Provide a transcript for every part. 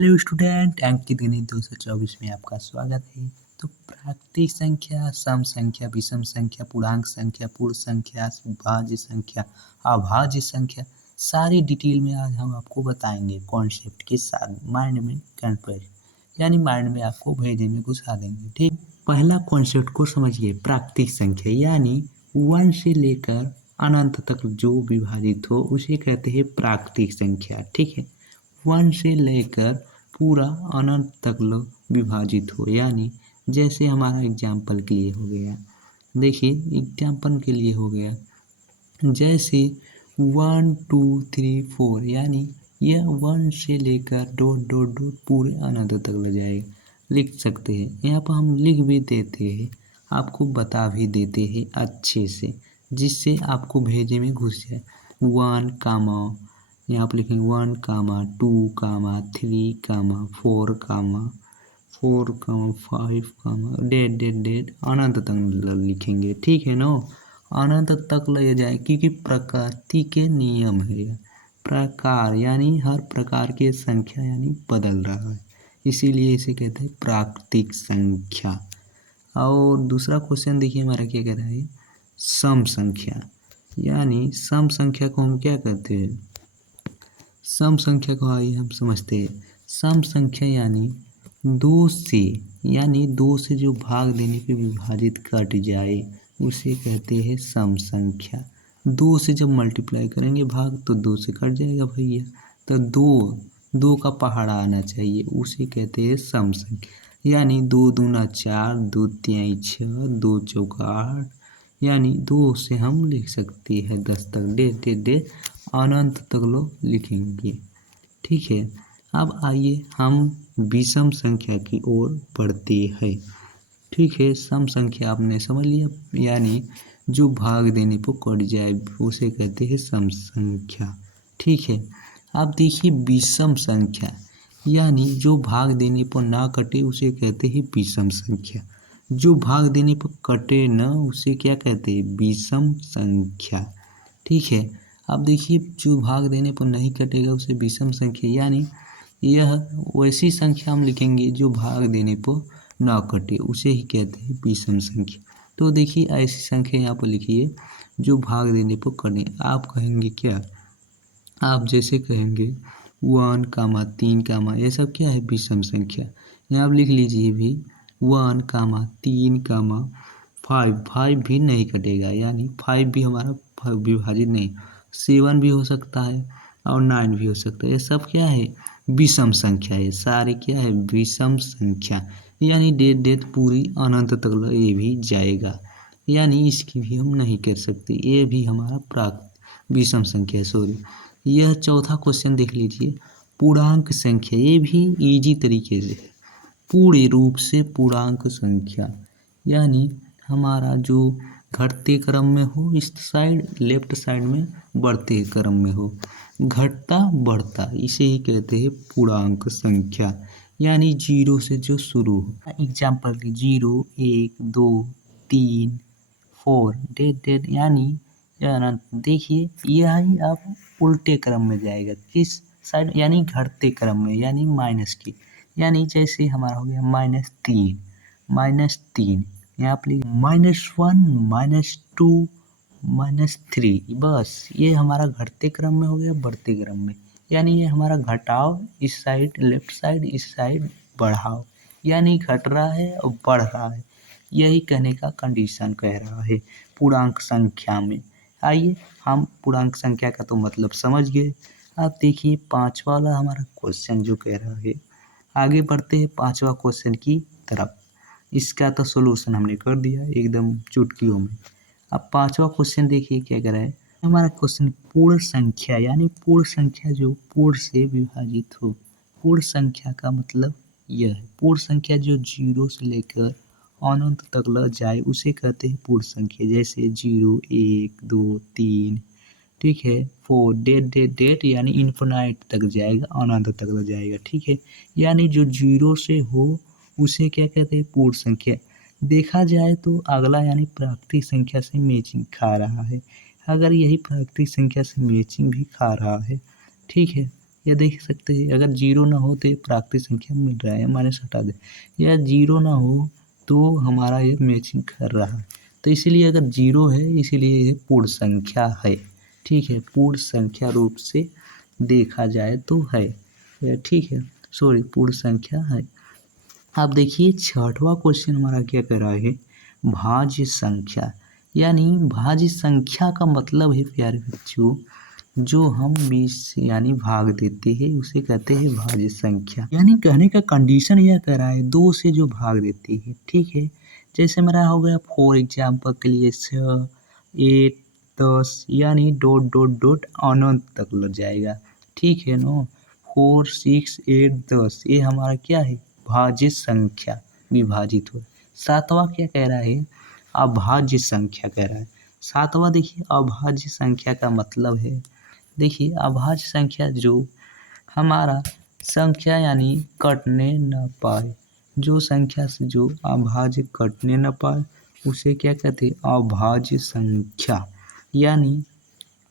Hello student, अंक की गिनती 224 में आपका स्वागत है। तो प्राकृतिक संख्या, सम संख्या, विषम संख्या, पूर्णांक संख्या, पूर्ण संख्या, भाज्य संख्या, अभाज्य संख्या, सारी डिटेल में आज हम आपको बताएंगे कॉन्सेप्ट के साथ। माइंड में कंपेयर यानी माइंड में आपको भेजे में घुसा देंगे। ठीक, पहला कॉन्सेप्ट को समझिए। प्राकृतिक संख्या यानी 1 से लेकर अनंत तक जो विभाजित हो उसे कहते हैं प्राकृतिक संख्या। ठीक है, 1 से लेकर पूरा अनंत तक विभाजित हो, यानी जैसे हमारा एग्जाम्पल के लिए हो गया। देखिए एग्जाम्पल के लिए हो गया जैसे 1 2 3 4, यानी यह 1 से लेकर डॉट डॉट डॉट पूरे अनंत तक ले जाएगा। लिख सकते हैं, यहाँ पर हम लिख भी देते हैं, आपको बता भी देते हैं अच्छे से, जिससे आपको भेजे में घुस जाए। 1 कामा, यहाँ पर लिखेंगे 1 कामा 2 कामा 3 कामा 4 कामा 4 कामा 5 कामा डेट डेट डेट अनंत तक लिखेंगे। ठीक है ना, अनंत तक ले जाए, क्योंकि प्रकृति के नियम है। प्रकार यानी हर प्रकार की संख्या यानी बदल रहा है, इसीलिए इसे कहते हैं प्राकृतिक संख्या। और दूसरा क्वेश्चन देखिए हमारा क्या कह रहा है, सम संख्या। यानी सम संख्या को हम क्या कहते हैं, सम संख्या को आइए हम समझते हैं। सम संख्या यानी 2 से जो भाग देने पे विभाजित कट जाए उसे कहते हैं सम संख्या। 2 से जब मल्टीप्लाई करेंगे भाग तो 2 से कट जाएगा भैया, तो 2 का पहाड़ा आना चाहिए, उसे कहते हैं सम संख्या। यानी 2 दूना 4, 2 तिहाई 6, 2 चौका 8, यानी 2 से हम लिख सकते हैं 10 तक, डे अनंत तक लिखेंगे। ठीक है, अब आइए हम विषम संख्या की ओर बढ़ते हैं। ठीक है, सम संख्या आपने समझ लिया, यानी जो भाग देने पर कट जाए उसे कहते हैं सम संख्या। ठीक है, अब देखिए विषम संख्या, यानी जो भाग देने पर ना कटे उसे कहते हैं विषम संख्या। जो भाग देने पर कटे न उसे क्या कहते हैं, विषम संख्या। ठीक है, अब देखिए जो भाग देने पर नहीं कटेगा उसे विषम संख्या, यानी यह वैसी संख्या हम लिखेंगे जो भाग देने पर ना कटे, उसे ही कहते हैं विषम संख्या। तो देखिए ऐसी संख्या यहाँ पर लिखिए जो भाग देने पर कटे। आप कहेंगे क्या, आप जैसे कहेंगे 1 कामा 3 कामा, ये सब क्या है, विषम संख्या। यहाँ आप लिख लीजिए भी 1 कामा 3 कामा 5 भी नहीं कटेगा, यानी 5 भी हमारा विभाजित नहीं, 7 भी हो सकता है और 9 भी हो सकता है। ये सब क्या है, विषम संख्या है, सारे क्या है, विषम संख्या। यानी डेट पूरी अनंत तक ये भी जाएगा, यानी इसकी भी हम नहीं कर सकते, ये भी हमारा प्राकृत विषम संख्या है। सॉरी, यह चौथा क्वेश्चन देख लीजिए, पूर्णांक संख्या। ये भी इजी तरीके से है, पूर्ण रूप से पूर्णांक संख्या, यानी हमारा जो घटते क्रम में हो, इस साइड लेफ्ट साइड में बढ़ते क्रम में हो, घटता बढ़ता, इसे ही कहते हैं पूर्णांक संख्या। यानी 0 से जो शुरू हो, एग्जाम्पल 0 1 2 3 4 डेट, यानी अनंत। देखिए यही अब उल्टे क्रम में जाएगा, किस साइड, यानी घटते क्रम में, यानी माइनस की। यानी जैसे हमारा हो गया -3, यहाँ पर -1 -2 -3, बस ये हमारा घटते क्रम में हो गया, बढ़ते क्रम में, यानी ये हमारा घटाव इस साइड लेफ्ट साइड, इस साइड बढ़ाव, यानी घट रहा है और बढ़ रहा है, यही कहने का कंडीशन कह रहा है पूर्णांक संख्या में। आइए हम पूर्णांक संख्या का तो मतलब समझ गए। अब देखिए पांचवा वाला हमारा क्वेश्चन जो कह रहा है, आगे बढ़ते हैं पांचवा क्वेश्चन की तरफ। इसका तो सोल्यूशन हमने कर दिया एकदम चुटकियों में। अब पांचवा क्वेश्चन देखिए क्या कह रहा है हमारा क्वेश्चन, पूर्ण संख्या, यानी पूर्ण संख्या जो पूर्ण से विभाजित हो। पूर्ण संख्या का मतलब यह है, पूर्ण संख्या जो 0 से लेकर अनंत तक ल जाए उसे कहते हैं पूर्ण संख्या। जैसे 0 1 2 3, ठीक है, 4 डेट, यानी इन्फिनाइट तक जाएगा, अनंत तक ल जाएगा। ठीक है, यानी जो 0 से हो उसे क्या कहते हैं, पूर्ण संख्या। देखा जाए तो अगला यानी प्राकृतिक संख्या से मैचिंग खा रहा है। अगर यही प्राकृतिक संख्या से मैचिंग भी खा रहा है, ठीक है, या देख सकते हैं अगर जीरो ना हो तो ये प्राकृतिक संख्या मिल रहा है, माइनस हटा दे, या जीरो ना हो तो हमारा ये मैचिंग कर रहा है। तो इसीलिए अगर जीरो है इसीलिए ये पूर्ण संख्या है। ठीक है, पूर्ण संख्या रूप से देखा जाए तो है, ठीक है, सॉरी पूर्ण संख्या है। अब देखिए छठवां क्वेश्चन हमारा क्या कर रहा है, भाज्य संख्या। यानी भाज्य संख्या का मतलब है प्यारे बच्चों, जो हम 20 से यानी भाग देते हैं उसे कहते हैं भाज्य संख्या। यानी कहने का कंडीशन यह कह रहा है 2 से जो भाग देती है, ठीक है। जैसे मेरा हो गया फॉर एग्जाम्पल के लिए 6, 8, 10 यानी डॉट डॉट डॉट अनंत तक लग जाएगा, ठीक है ना। 4, 6, 8, 10 ये हमारा क्या है, भाज्य संख्या विभाजित हो। सातवां क्या कह रहा है, अभाज्य संख्या कह रहा है। सातवां देखिए अभाज्य संख्या का मतलब है, देखिए अभाज्य संख्या जो हमारा संख्या यानी कटने न पाए, जो संख्या से जो अभाज्य कटने न पाए उसे क्या कहते हैं, अभाज्य संख्या। यानी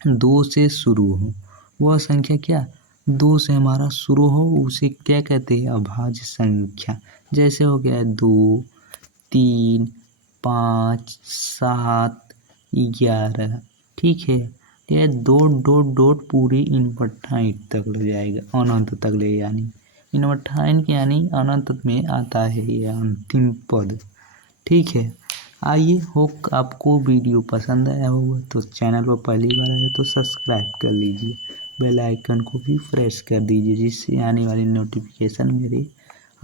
2 से शुरू हो वह संख्या, क्या 2 से हमारा शुरू हो उसे क्या कहते हैं, अभाज्य संख्या। जैसे हो गया 2, 3, 5, 7, 11, ठीक है। ये डॉट डॉट डॉट पूरी इनवर्टाइन तक ले जाएगा, अनंत तक ले, यानी इनवर्टाइन यानी अनंत में आता है ये अंतिम पद, ठीक है। आइए होप आपको वीडियो पसंद आया होगा, तो चैनल पर पहली बार आए तो सब्सक्राइब कर लीजिए, बेल आइकन को भी प्रेस कर दीजिए जिससे आने वाली नोटिफिकेशन मेरे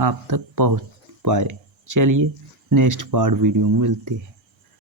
आप तक पहुंच पाए। चलिए नेक्स्ट पार्ट वीडियो में मिलते हैं।